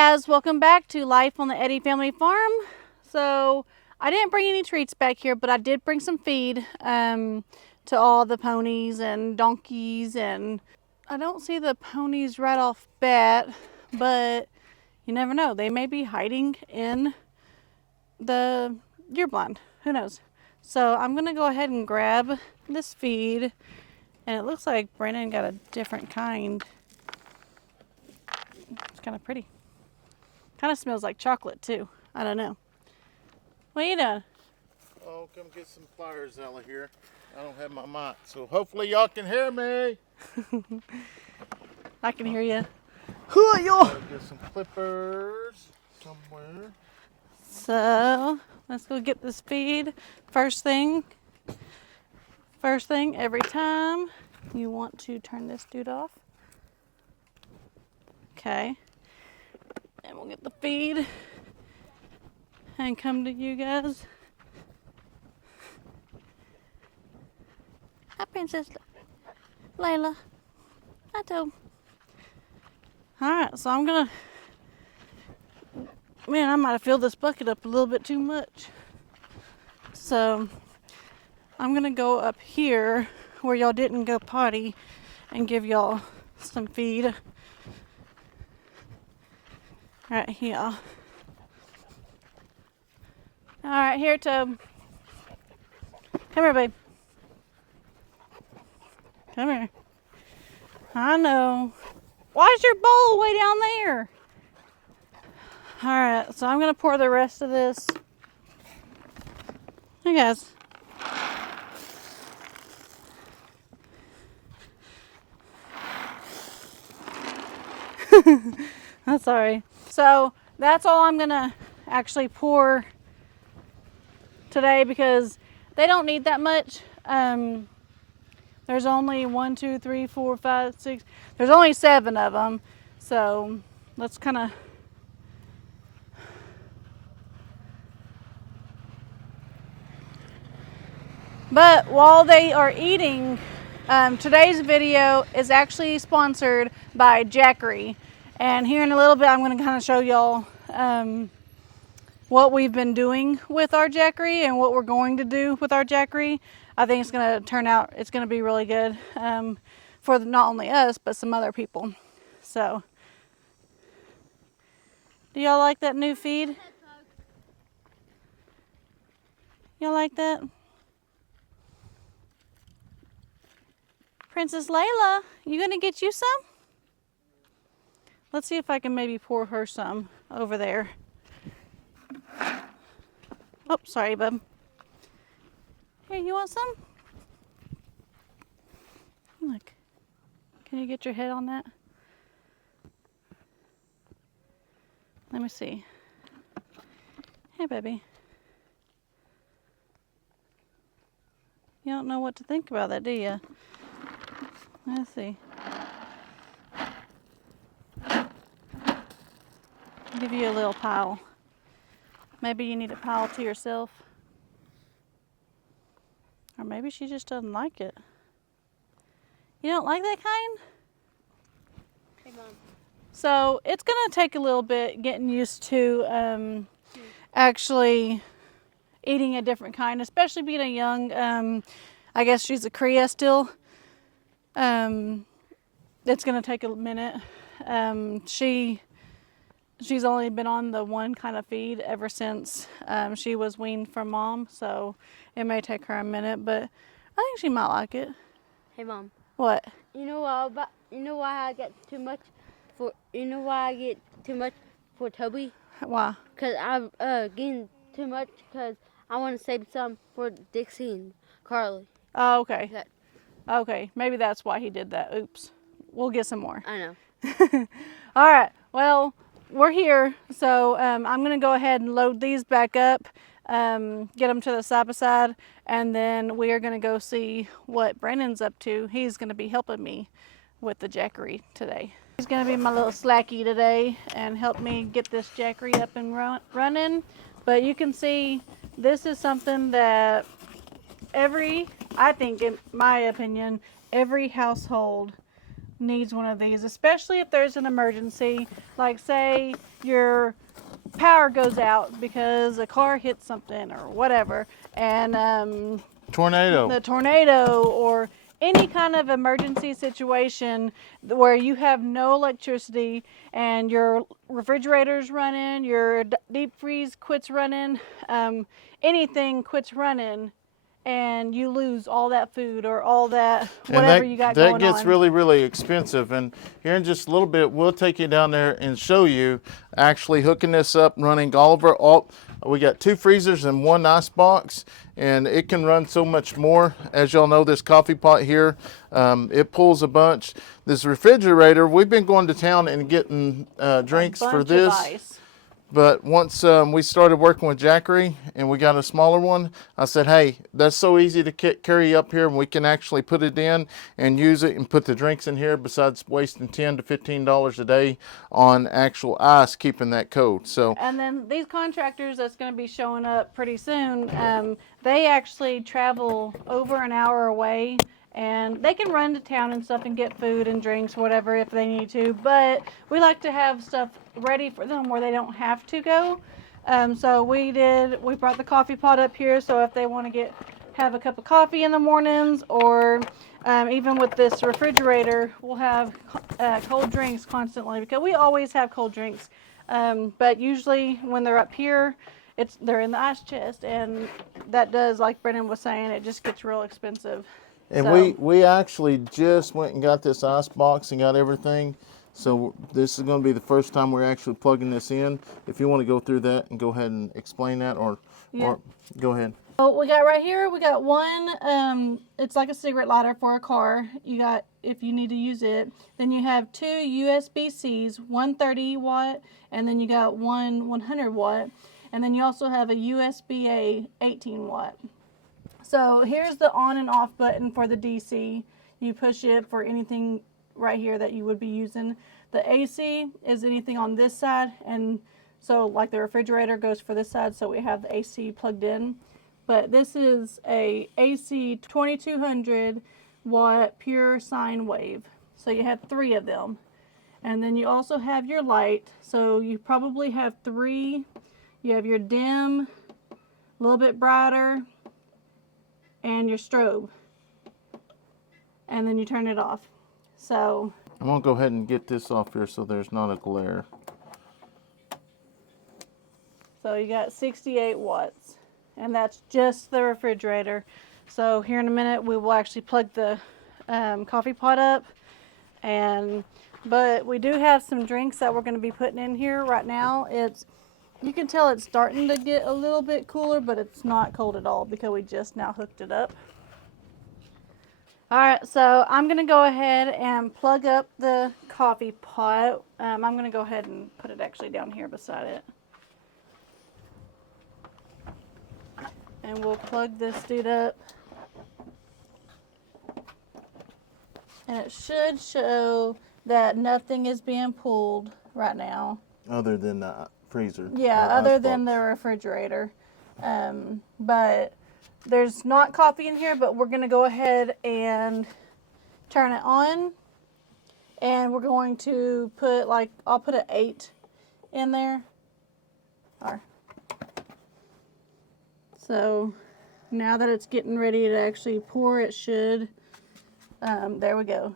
guys, welcome back to Life on the Eddy Family Farm. So I didn't bring any treats back here, but I did bring some feed to all the ponies and donkeys, and I don't see the ponies right off bat, but you never know, they may be hiding in the deer blind, who knows. So I'm gonna go ahead and grab this feed, and it looks like Brandon got a different kind. It's kind of pretty. Kind of smells like chocolate too. I don't know. What are you doing? Oh, come get some pliers out of here. I don't have my mic, so hopefully y'all can hear me. I can hear you. Get some clippers somewhere. So let's go get this feed. First thing every time you want to turn this dude off. Okay. And we'll get the feed and come to you guys. Hi, Princess Layla. Hi, Tobe. Alright, so I'm gonna... Man, I might have filled this bucket up a little bit too much. So, I'm gonna go up here where y'all didn't go potty and give y'all some feed. Right here. Alright, here, Tobe. Come here, babe. Come here. I know. Why is your bowl way down there? Alright, so I'm going to pour the rest of this. Hey, guys. I'm sorry. So that's all I'm going to actually pour today because they don't need that much. There's only 1, 2, 3, 4, 5, 6. There's only 7 of them. So let's kind of... But while they are eating, today's video is actually sponsored by Jackery. And here in a little bit, I'm going to kind of show y'all what we've been doing with our Jackery and what we're going to do with our Jackery. I think it's going to turn out, it's going to be really good for not only us, but some other people. So, do y'all like that new feed? Y'all like that? Princess Layla, you going to get you some? Let's see if I can maybe pour her some over there. Oh, sorry, bub. Here, you want some? Look. Can you get your head on that? Let me see. Hey, baby. You don't know what to think about that, do you? Let's see. I'll give you a little pile. Maybe you need a pile to yourself. Or maybe she just doesn't like it. You don't like that kind? Hey, Mom. So it's going to take a little bit getting used to actually eating a different kind, especially being a young, I guess she's a cria still. It's going to take a minute. She's only been on the one kind of feed ever since she was weaned from mom, so it may take her a minute, but I think she might like it. Hey, Mom. What? You know why I get too much for? You know why I get too much for Toby? Why? Cause I'm getting too much because I want to save some for Dixie and Carly. Oh, okay. That- Okay, maybe that's why he did that. Oops. We'll get some more. I know. All right. Well, we're here, so I'm going to go ahead and load these back up, get them to the side by side, and then we are going to go see what Brandon's up to. He's going to be helping me with the Jackery today. He's going to be my little slacky today and help me get this Jackery up and running. But you can see this is something that I think in my opinion, every household needs one of these, especially if there's an emergency, like say your power goes out because a car hits something or whatever, and Tornado. the tornado or any kind of emergency situation where you have no electricity and your refrigerator's running, your deep freeze quits running, anything quits running, and you lose all that food or all that whatever you got going on. That gets really, really expensive. And here in just a little bit, we'll take you down there and show you actually hooking this up, running all of our, we got 2 freezers and 1 ice box, and it can run so much more. As y'all know, this coffee pot here, it pulls a bunch. This refrigerator, we've been going to town and getting drinks for this. Ice. But once we started working with Jackery and we got a smaller one, I said, hey, that's so easy to carry up here, and we can actually put it in and use it and put the drinks in here, besides wasting $10 to $15 a day on actual ice, keeping that cold. So, and then these contractors that's going to be showing up pretty soon, they actually travel over an hour away, and they can run to town and stuff and get food and drinks, whatever, if they need to. But we like to have stuff ready for them where they don't have to go. So we brought the coffee pot up here, so if they want to have a cup of coffee in the mornings, or even with this refrigerator, we'll have cold drinks constantly, because we always have cold drinks. But usually when they're up here, they're in the ice chest, and that does, like Brennan was saying, it just gets real expensive. and So, we actually just went and got this ice box and got everything. So this is going to be the first time we're actually plugging this in. If you want to go through that and go ahead and explain that, or go ahead. so we got right here, we got one, it's like a cigarette lighter for a car. You got, if you need to use it. Then you have 2 USB-Cs, one 30 watt, and then you got one 100 watt. And then you also have a USB-A 18 watt. So here's the on and off button for the DC. You push it for anything right here that you would be using. The AC is anything on this side, and so like the refrigerator goes for this side, so we have the AC plugged in. But this is a AC 2200 watt pure sine wave. So you have 3 of them. And then you also have your light. So you probably have 3. You have your dim, a little bit brighter, and your strobe, and then you turn it off. So I'm going to go ahead and get this off here so there's not a glare. So you got 68 watts, and that's just the refrigerator. So here in a minute we will actually plug the coffee pot up, but we do have some drinks that we're going to be putting in here right now. You can tell it's starting to get a little bit cooler, but it's not cold at all because we just now hooked it up. All right, so I'm going to go ahead and plug up the coffee pot. I'm going to go ahead and put it actually down here beside it. And we'll plug this dude up. And it should show that nothing is being pulled right now. Other than the freezer. Yeah, other than the refrigerator. But there's not coffee in here, but we're going to go ahead and turn it on. And we're going to put, I'll put an 8 in there. So now that it's getting ready to actually pour, it should. There we go.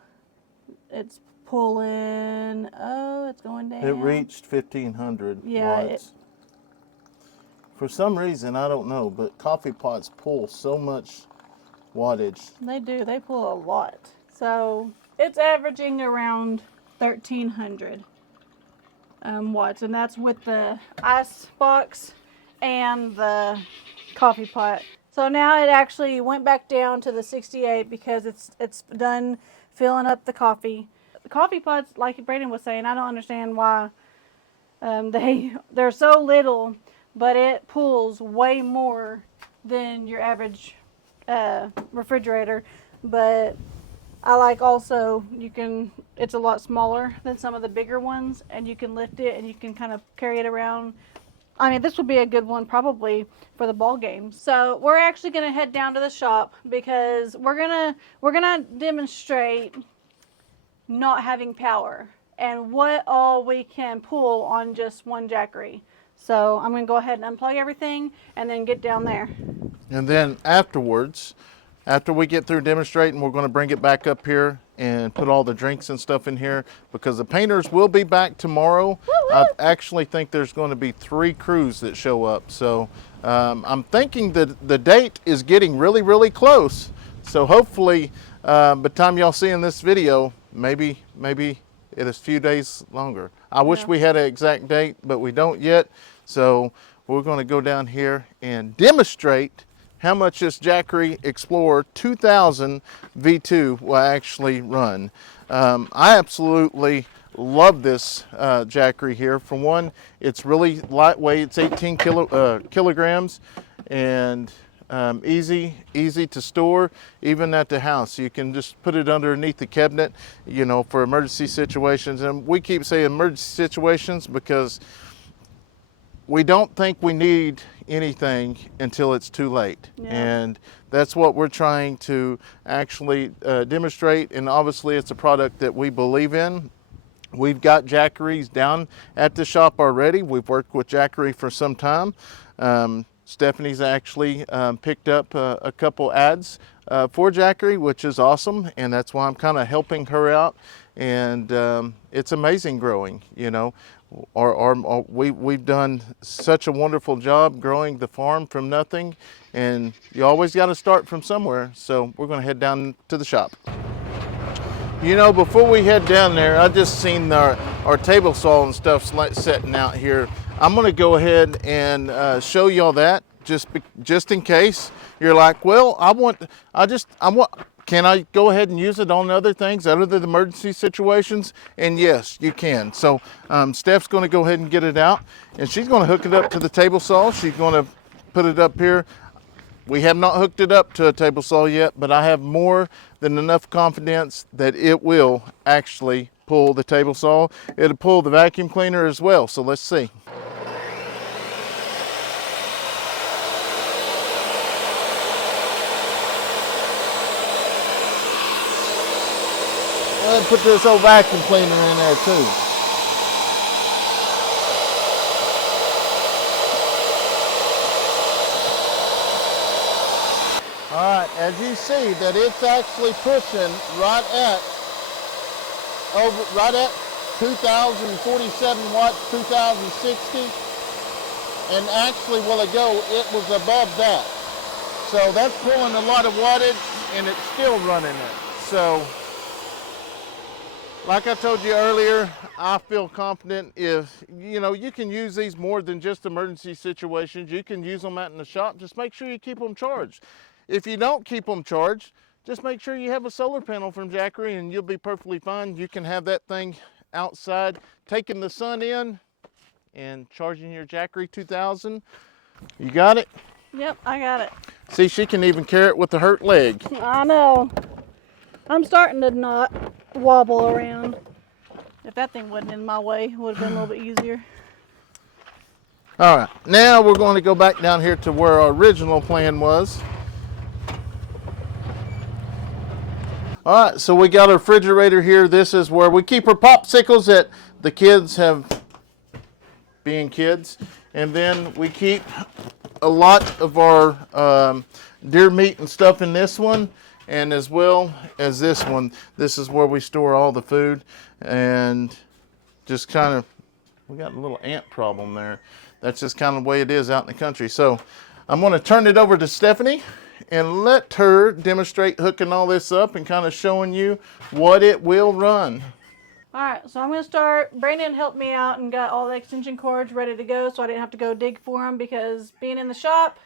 It's pulling. Oh, it's going down. It reached 1500 watts. For some reason, I don't know, but coffee pots pull so much wattage. They do. They pull a lot. So it's averaging around 1300 watts, and that's with the ice box and the coffee pot. So now it actually went back down to the 68 because it's done filling up the coffee. The coffee pots, like Brayden was saying, I don't understand why they're so little, but it pulls way more than your average refrigerator. But I like also, it's a lot smaller than some of the bigger ones, and you can lift it and you can kind of carry it around. I mean, this would be a good one probably for the ball games. So we're actually gonna head down to the shop because we're gonna demonstrate not having power and what all we can pull on just one Jackery. So I'm going to go ahead and unplug everything and then get down there. And then afterwards, after we get through demonstrating, we're going to bring it back up here and put all the drinks and stuff in here because the painters will be back tomorrow. I actually think there's going to be 3 crews that show up. So I'm thinking that the date is getting really, really close. So hopefully by the time y'all see in this video, maybe it is a few days longer. I wish we had an exact date, but we don't yet. So we're going to go down here and demonstrate how much this Jackery Explorer 2000 V2 will actually run. I absolutely love this Jackery here. For one, it's really lightweight. It's 18 kilograms and easy to store even at the house. You can just put it underneath the cabinet, you know, for emergency situations. And we keep saying emergency situations because we don't think we need anything until it's too late. Yeah. And that's what we're trying to actually demonstrate. And obviously it's a product that we believe in. We've got Jackeries down at the shop already. We've worked with Jackery for some time. Stephanie's actually picked up a couple ads for Jackery, which is awesome. And that's why I'm kind of helping her out. And it's amazing growing, you know. We've done such a wonderful job growing the farm from nothing, and you always got to start from somewhere. So we're going to head down to the shop. You know, before we head down there, I just seen our table saw and stuff setting out here. I'm going to go ahead and show y'all that just in case you're like, well, can I go ahead and use it on other things other than emergency situations? And yes, you can. So Steph's going to go ahead and get it out, and she's going to hook it up to the table saw. She's going to put it up here. We have not hooked it up to a table saw yet, but I have more than enough confidence that it will actually pull the table saw. It'll pull the vacuum cleaner as well. So let's see. And put this old vacuum cleaner in there too. All right, as you see that it's actually pushing right at 2047 watts, 2060. And actually, while ago, it was above that. So that's pulling a lot of wattage, and it's still running it. So, like I told you earlier, I feel confident if, you know, you can use these more than just emergency situations. You can use them out in the shop. Just make sure you keep them charged. If you don't keep them charged, just make sure you have a solar panel from Jackery and you'll be perfectly fine. You can have that thing outside, taking the sun in and charging your Jackery 2000. You got it? Yep, I got it. See, she can even carry it with the hurt leg. I know. I'm starting to not wobble around. If that thing wasn't in my way, it would have been a little bit easier. All right, now we're going to go back down here to where our original plan was. All right, so we got a refrigerator here. This is where we keep our popsicles that the kids have being kids. And then we keep a lot of our deer meat and stuff in this one. And as well as this one, this is where we store all the food. And just kind of, we got a little ant problem there. That's just kind of the way it is out in the country. So I'm going to turn it over to Stephanie and let her demonstrate hooking all this up and kind of showing you what it will run. All right, so I'm going to start. Brandon helped me out and got all the extension cords ready to go so I didn't have to go dig for them, because being in the shop,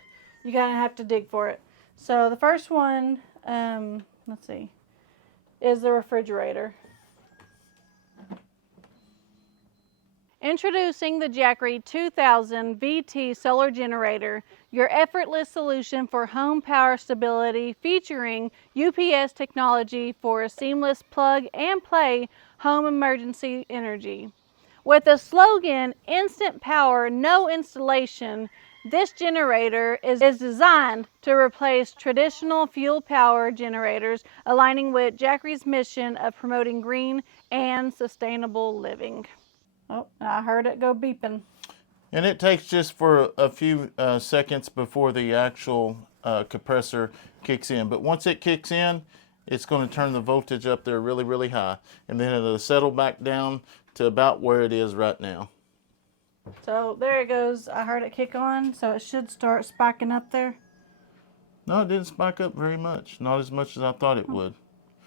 you kind of have to dig for it. So the first one, let's see, is the refrigerator. Introducing the Jackery 2000 VT solar generator, your effortless solution for home power stability, featuring UPS technology for a seamless plug and play home emergency energy. With the slogan, instant power, no installation, This generator is designed to replace traditional fuel power generators, aligning with Jackery's mission of promoting green and sustainable living. Oh, I heard it go beeping. And it takes just for a few seconds before the actual compressor kicks in. But once it kicks in, it's going to turn the voltage up there really, really high. And then it'll settle back down to about where it is right now. So there it goes. I heard it kick on, so it should start spiking up there. No, it didn't spike up very much. Not as much as I thought it would.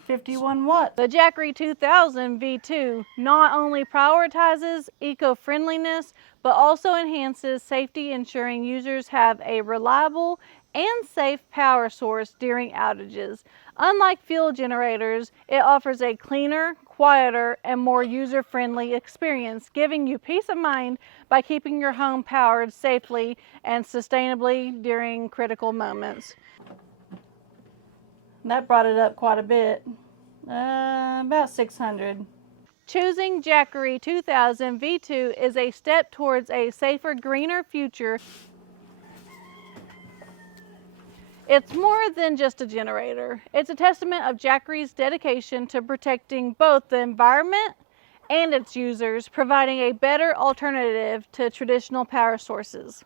51 watts. The Jackery 2000 V2 not only prioritizes eco-friendliness, but also enhances safety, ensuring users have a reliable and safe power source during outages. Unlike fuel generators, it offers a cleaner, quieter, and more user-friendly experience, giving you peace of mind by keeping your home powered safely and sustainably during critical moments. That brought it up quite a bit, about 600. Choosing Jackery 2000 V2 is a step towards a safer, greener future. It's more than just a generator. It's a testament of Jackery's dedication to protecting both the environment and its users, providing a better alternative to traditional power sources.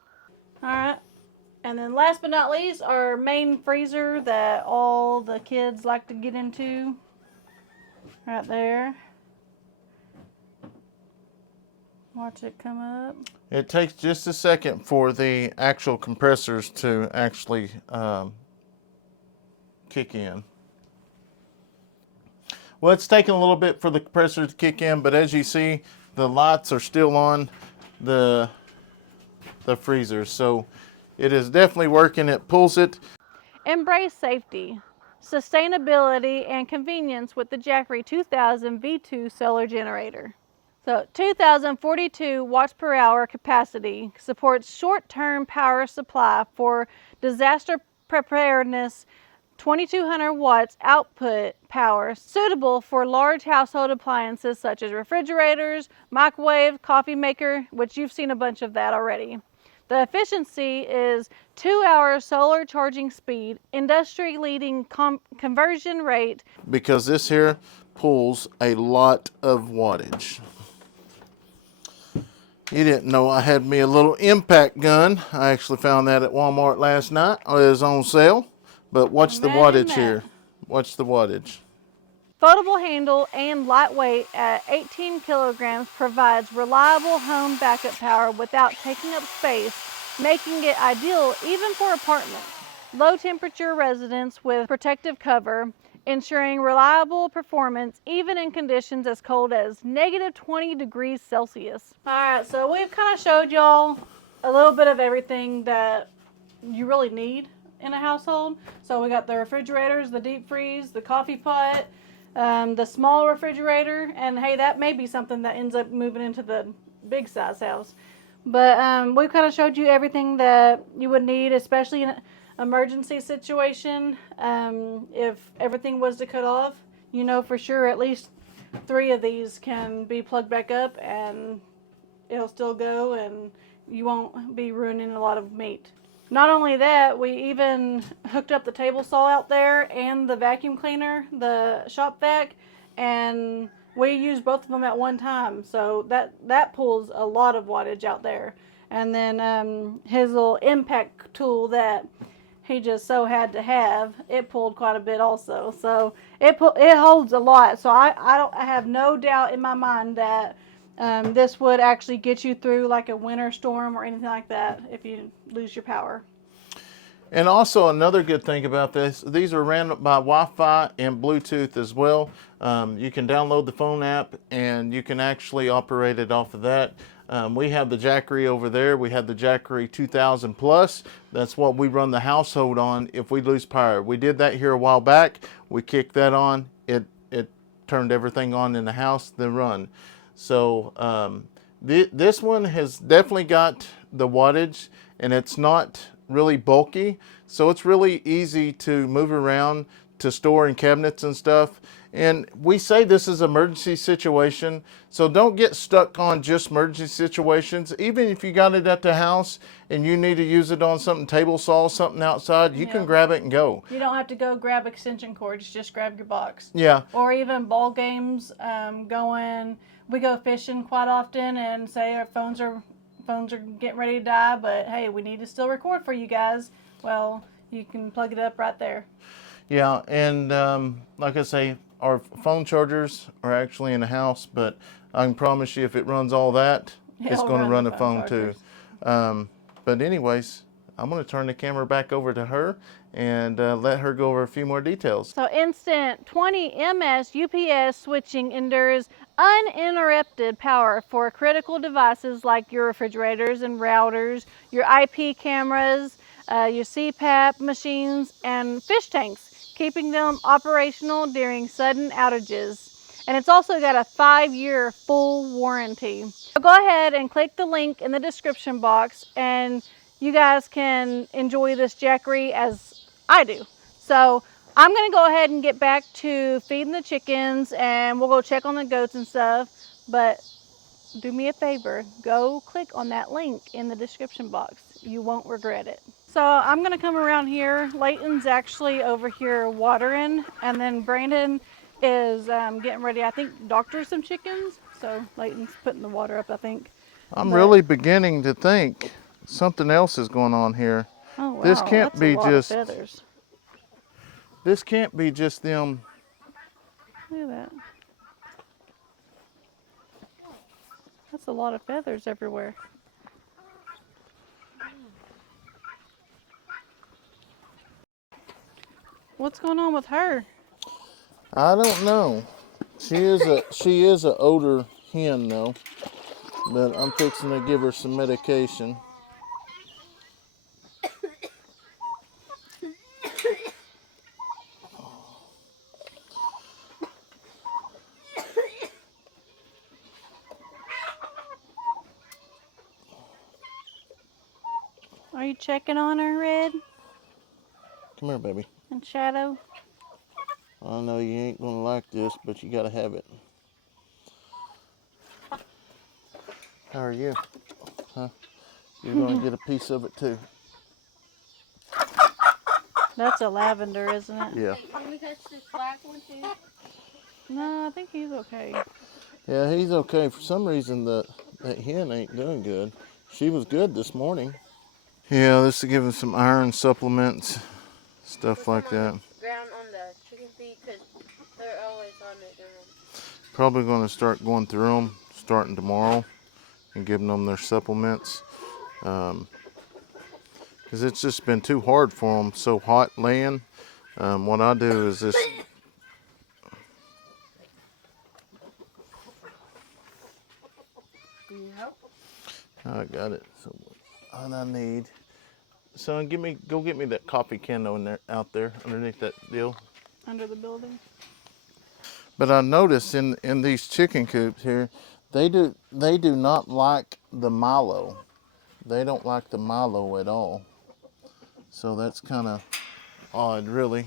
All right. And then last but not least, our main freezer that all the kids like to get into, right there. Watch it come up. It takes just a second for the actual compressors to actually kick in. Well, it's taking a little bit for the compressor to kick in, but as you see, the lights are still on the freezer. So it is definitely working. It pulls it. Embrace safety, sustainability, and convenience with the Jackery 2000 V2 solar generator. So 2,042 watts per hour capacity supports short-term power supply for disaster preparedness, 2,200 watts output power, suitable for large household appliances such as refrigerators, microwave, coffee maker, which you've seen a bunch of that already. The efficiency is 2-hour solar charging speed, industry-leading conversion rate. Because this here pulls a lot of wattage. You didn't know I had me a little impact gun. I actually found that at Walmart last night. It was on sale. But watch the wattage here. Watch the wattage. Foldable handle and lightweight at 18 kilograms provides reliable home backup power without taking up space, making it ideal even for apartments. Low temperature residents with protective cover, ensuring reliable performance even in conditions as cold as -20 degrees Celsius. All right, so we've kind of showed y'all a little bit of everything that you really need in a household. So we got the refrigerators, the deep freeze, the coffee pot, the small refrigerator, and hey, that may be something that ends up moving into the big size house. But we've kind of showed you everything that you would need, especially in an emergency situation. If everything was to cut off, you know for sure at least 3 of these can be plugged back up and it'll still go and you won't be ruining a lot of meat. Not only that, we even hooked up the table saw out there and the vacuum cleaner, the shop vac, and we used both of them at one time. So that pulls a lot of wattage out there. And then his little impact tool that he just so had to have, it pulled quite a bit also. So it holds a lot. So I have no doubt in my mind that this would actually get you through like a winter storm or anything like that if you lose your power. And also another good thing about this, these are ran by Wi-Fi and Bluetooth as well. You can download the phone app and you can actually operate it off of that. We have the Jackery over there. We have the Jackery 2000 Plus. That's what we run the household on if we lose power. We did that here a while back. We kicked that on. It turned everything on in the house, then run. So this one has definitely got the wattage, and it's not really bulky, so it's really easy to move around, to store in cabinets and stuff. And we say this is an emergency situation, so don't get stuck on just emergency situations. Even if you got it at the house and you need to use it on something, table saw, something outside, you can grab it and go. You don't have to go grab extension cords, just grab your box. Yeah. Or even ball games, we go fishing quite often and say our phones are getting ready to die, but hey, we need to still record for you guys. Well, you can plug it up right there. Yeah, and like I say, our phone chargers are actually in the house, but I can promise you if it runs all that, it's going to run the phone too. But anyways, I'm going to turn the camera back over to her and let her go over a few more details. So instant 20 ms UPS switching endures uninterrupted power for critical devices like your refrigerators and routers, your IP cameras, your CPAP machines, and fish tanks, keeping them operational during sudden outages. And it's also got a 5-year full warranty. So go ahead and click the link in the description box and you guys can enjoy this Jackery as I do. So I'm gonna go ahead and get back to feeding the chickens and we'll go check on the goats and stuff, but do me a favor, go click on that link in the description box. You won't regret it. So I'm gonna come around here. Leighton's actually over here watering, and then Brandon is getting ready, I think, doctor some chickens. So Leighton's putting the water up, I think. I'm really beginning to think something else is going on here. Oh wow, this can't that's be a lot just of feathers. This can't be just them. Look at that. That's a lot of feathers everywhere. What's going on with her? I don't know. She is a older hen though, but I'm fixing to give her some medication. Are you checking on her, Red Come here, baby. and Shadow? I know you ain't gonna like this, but you gotta have it. How are you? Huh? You're gonna get a piece of it too. That's a lavender, isn't it? Yeah. Can we catch this black one too? No, I think he's okay. Yeah, he's okay. For some reason, that hen ain't doing good. She was good this morning. Yeah, this is giving some iron supplements, stuff like that. Ground on the chicken feed because they're always on it. Probably going to start going through them starting tomorrow and giving them their supplements. Because it's just been too hard for them, so hot laying. What I do is this. Yep. I got it. So what I need. Son, go get me that coffee can out there underneath that deal. Under the building. But I noticed in these chicken coops here, they do not like the Milo. They don't like the Milo at all. So that's kind of odd, really.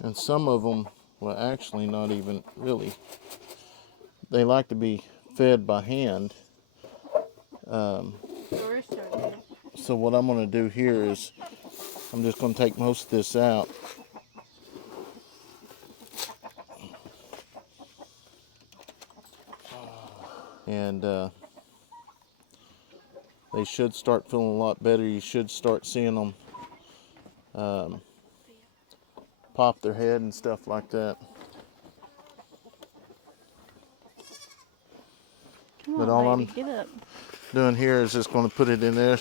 And some of them, well, actually not even really. They like to be fed by hand. So what I'm going to do here is I'm just going to take most of this out. And they should start feeling a lot better. You should start seeing them pop their head and stuff like that. Come But on, all baby, I'm get up. doing here is just going to put it in there,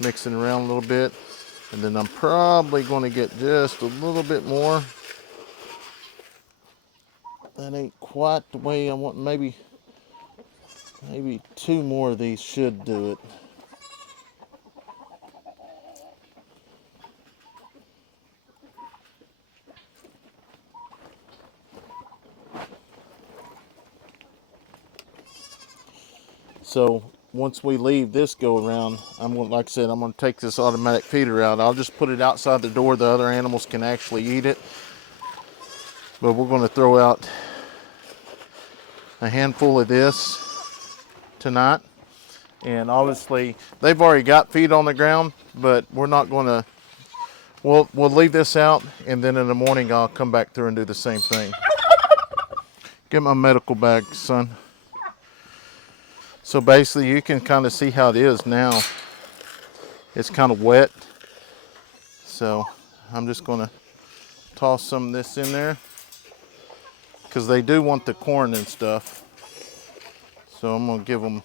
mixing around a little bit, and then I'm probably going to get just a little bit more. That ain't quite the way I want. Maybe 2 more of these should do it. So once we leave this go around, I'm going, like I said, I'm going to take this automatic feeder out. I'll just put it outside the door. The other animals can actually eat it. But we're going to throw out a handful of this tonight. And obviously they've already got feed on the ground, but we're not going to, we'll leave this out, and then in the morning I'll come back through and do the same thing. Get my medical bag, son. So basically you can kind of see how it is now. It's kind of wet. So I'm just going to toss some of this in there because they do want the corn and stuff. So I'm going to give them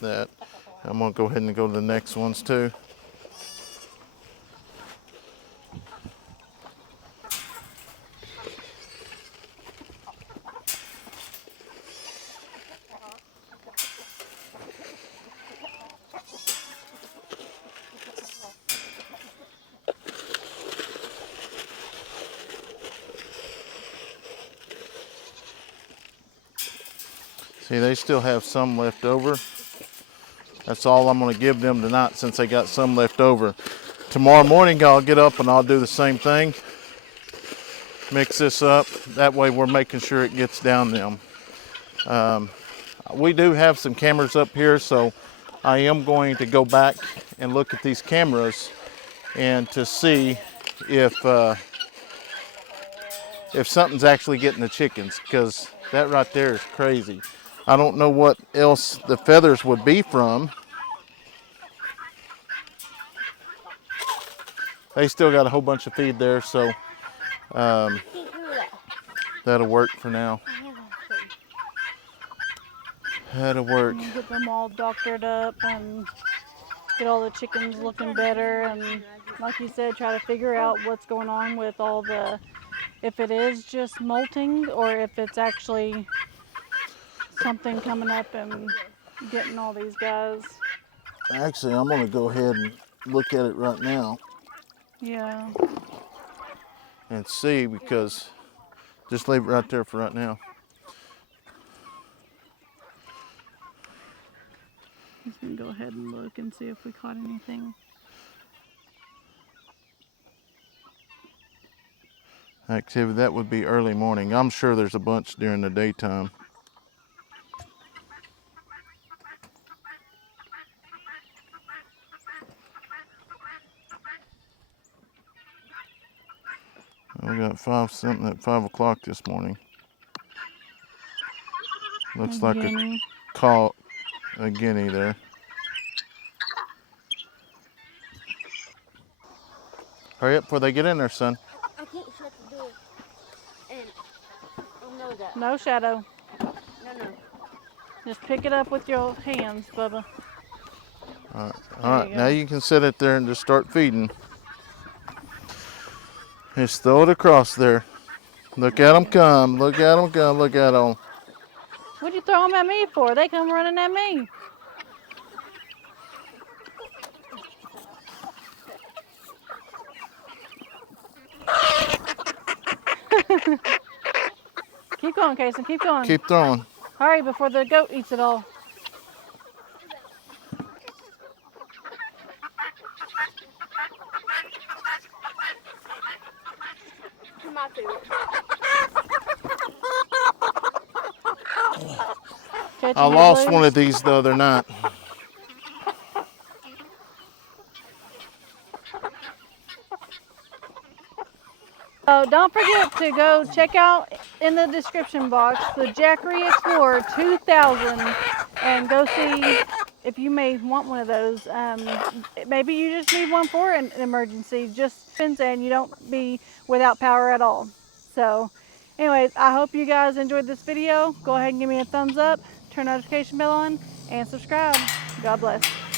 that. I'm going to go ahead and go to the next ones too. See, they still have some left over. That's all I'm going to give them tonight since they got some left over. Tomorrow morning I'll get up and I'll do the same thing. Mix this up. That way we're making sure it gets down them. We do have some cameras up here, so I am going to go back and look at these cameras and to see if something's actually getting the chickens, because that right there is crazy. I don't know what else the feathers would be from. They still got a whole bunch of feed there, so that'll work for now. That'll work. Get them all doctored up and get all the chickens looking better, and like you said, try to figure out what's going on with all the, if it is just molting or if it's actually something coming up and getting all these guys. Actually, I'm going to go ahead and look at it right now. Yeah. And see, because just leave it right there for right now. I'm just going to go ahead and look and see if we caught anything. Activity, that would be early morning. I'm sure there's a bunch during the daytime. We got something at 5 o'clock this morning. Looks like a guinea there. Hurry up before they get in there, son. I can't shut the door. And know that. No, Shadow. No. Just pick it up with your hands, Bubba. All right. Now you can set it there and just start feeding. Just throw it across there. Look at them come. Look at them come. Look at them. What'd you throw them at me for? They come running at me. Keep going, Kayson. Keep going. Keep throwing. Hurry before the goat eats it all. My favorite. I lost one of these the other night. So don't forget to go check out in the description box the Jackery Explorer 2000 and go see if you may want one of those. Maybe you just need one for an emergency, just and you don't be without power at all. So anyways, I hope you guys enjoyed this video. Go ahead and give me a thumbs up, turn the notification bell on, and subscribe. God bless.